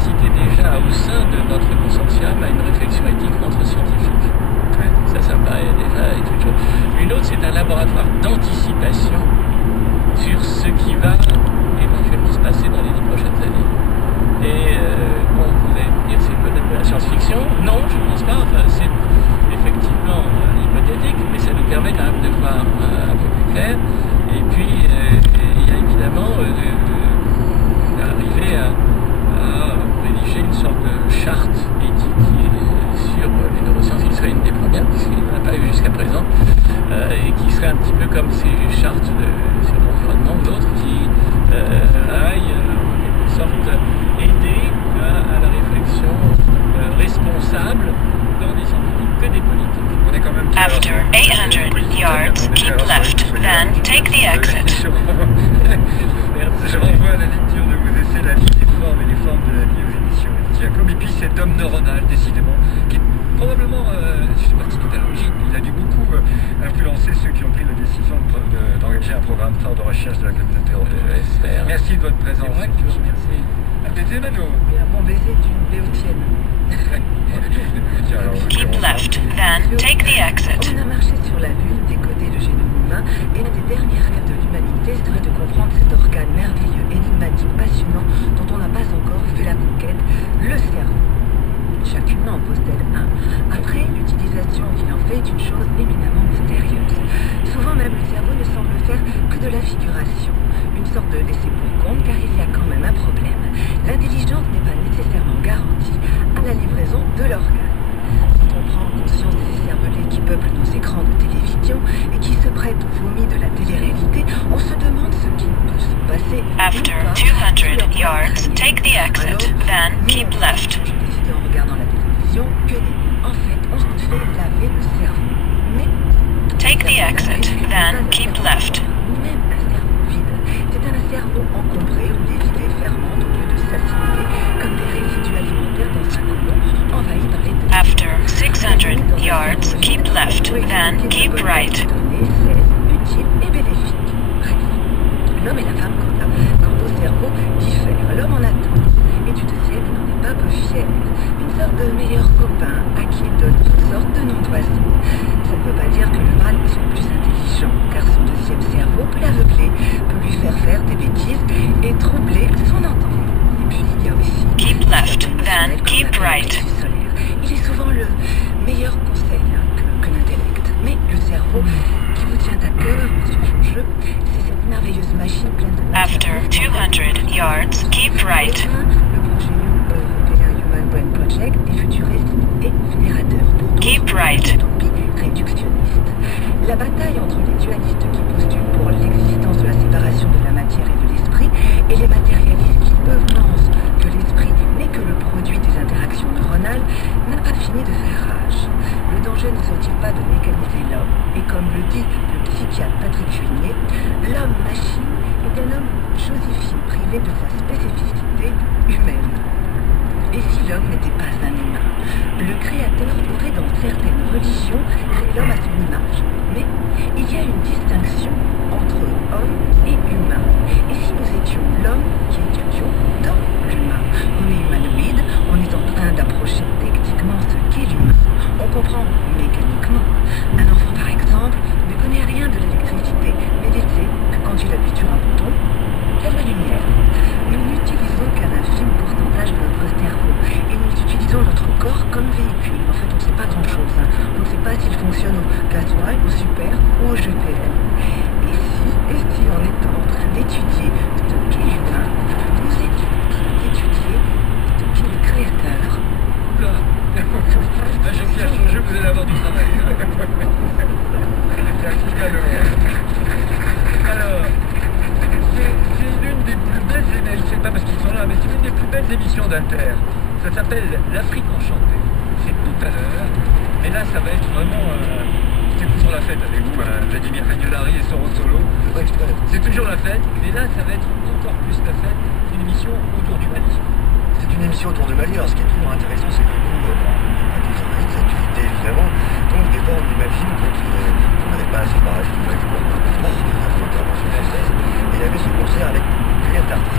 inciter déjà au sein de notre consortium à une réflexion éthique entre scientifiques. Ça me paraît déjà être une chose. Une autre, c'est un laboratoire d'anticipation sur ce qui va éventuellement se passer dans les 10 prochaines années. Et bon, vous allez me dire, c'est peut-être de la science-fiction. Non, je ne pense pas. Enfin, c'est effectivement hypothétique, mais ça nous permet quand même de voir un peu plus clair. Et puis, il y a évidemment arriver à rédiger une sorte de charte éthique sur les neurosciences, qui serait une des premières, puisqu'il n'y en a pas eu jusqu'à présent, et qui serait un petit peu comme ces chartes sur l'environnement ou d'autres qui aillent en quelque sorte aider à la réflexion responsable dans des scientifiques que des politiques. On est quand même After 800 yards, keep left, then take the exit. Je renvoie à la lecture de vos essais, La vie des formes et les formes de la vie aux éditions Diacom. Et puis cet homme neuronal, décidément, qui est probablement, je ne sais pas si c'est à l'origine, il a dû beaucoup influencer ceux qui ont pris la décision d'engager un programme phare de recherche de la communauté européenne. Merci de votre présence. C'est vrai que je vous remercie. Un baiser, Mano. Oui, un bon baiser d'une béotienne. Keep left, then take the exit. On a marché sur la Lune, décoder le génome humain, et l'un des derniers rêves de l'humanité serait de comprendre cet organe merveilleux, énigmatique, passionnant, dont on n'a pas encore fait la conquête, le cerveau. Chaque humain en possède un. Après, l'utilisation qu'il en fait est une chose éminemment mystérieuse. Souvent même, le cerveau ne semble faire que de la figuration. Une sorte de laisser-pour-compte, car il y a quand même un problème. L'intelligence n'est pas nécessairement garantie à la livraison de l'organe. Quand on prend conscience des écervelés qui peuplent nos écrans de télévision et qui se prêtent au vomi de la télé-réalité, on se demande ce qui peut se passer. After 200 yards, take the exit, then keep left. J'ai décidé en regardant la télévision que, en fait, on se fait laver le cerveau. Mais Take the exit, then keep left. même un cerveau vide, c'est un cerveau encombré où les idées fermentent au lieu de s'assimiler comme des résidus alimentaires dans un côlon envahi par les données. After 600 yards, keep left, then keep right. Utile et bénéfique. Bref, l'homme et la femme quant au cerveau diffèrent. L'homme en attend. Étude de ciel n'en est pas peu fier. Une sorte de meilleur copain à qui il donne toutes sortes de noms d'oiseaux. Ça ne veut pas dire que le mâle soit plus intelligent, car son deuxième cerveau peut l'aveugler, peut lui faire des bêtises et troubler son entendement. Et puis il y a aussi... Keep left, then keep right. Il est souvent le meilleur conseil que l'intellect. Mais le cerveau qui vous tient à cœur, monsieur Joncheux, c'est cette merveilleuse machine pleine de... After 200 yards, keep right. Le projet européen Human Brain Project est futuriste et fédérateur pour Keep right. utopie réductionniste. La bataille entre les dualistes qui postulent pour l'existence de la séparation de la matière et de l'esprit et les matérialistes qui, eux, pensent que l'esprit n'est que le produit des interactions neuronales n'a pas fini de faire rage. Le danger ne serait-il pas de mécaniser l'homme? Et comme le dit le psychiatre Patrick Juigné, l'homme-machine est un homme chosifié, privé de sa spécificité humaine. Et si l'homme n'était pas un humain? Le Créateur aurait dans certaines religions créé l'homme à son image. Mais il y a une distinction entre homme et humain. Et si nous étions l'homme qui étudions dans l'humain? On est humanoïde, on est en train d'approcher techniquement ce qu'est l'humain. On comprend mécaniquement. Un enfant, par exemple, ne connaît rien de l'électricité, mais il sait que quand il appuie sur un bouton, il y a de la lumière. Nous n'utilisons qu'un infime pourcentage de notre cerveau et nous utilisons notre corps comme véhicule. En fait, on ne sait pas grand-chose. On ne sait pas s'il fonctionne au gasoil, au super ou au GPL. Et si on est en train d'étudier ce qu'est l'humain, nous étions en train d'étudier ce qu'est le Créateur. Oula. Jean-Pierre Changeux, vous allez avoir du travail. C'est un petit galop. Alors, c'est l'une des plus belles émissions, je sais pas parce qu'ils sont là, mais c'est l'une des plus belles émissions d'Inter. Ça s'appelle L'Afrique enchantée. C'est tout à l'heure. Et là, ça va être vraiment... c'est toujours la fête avec vous, Vladimir Cagnolari et Soro Solo. C'est toujours la fête, mais là, ça va être encore plus la fête. C'est une émission autour du Mali. C'est une émission autour de Mali. Alors, ce qui est toujours intéressant, c'est que nous, on a des journalistes d'actualité, évidemment. Donc, des fois, on imagine qu'on n'avait pas assez parlé du Mali pour l'intervention française. Et il y avait ce concert avec une cuillère d'artistes.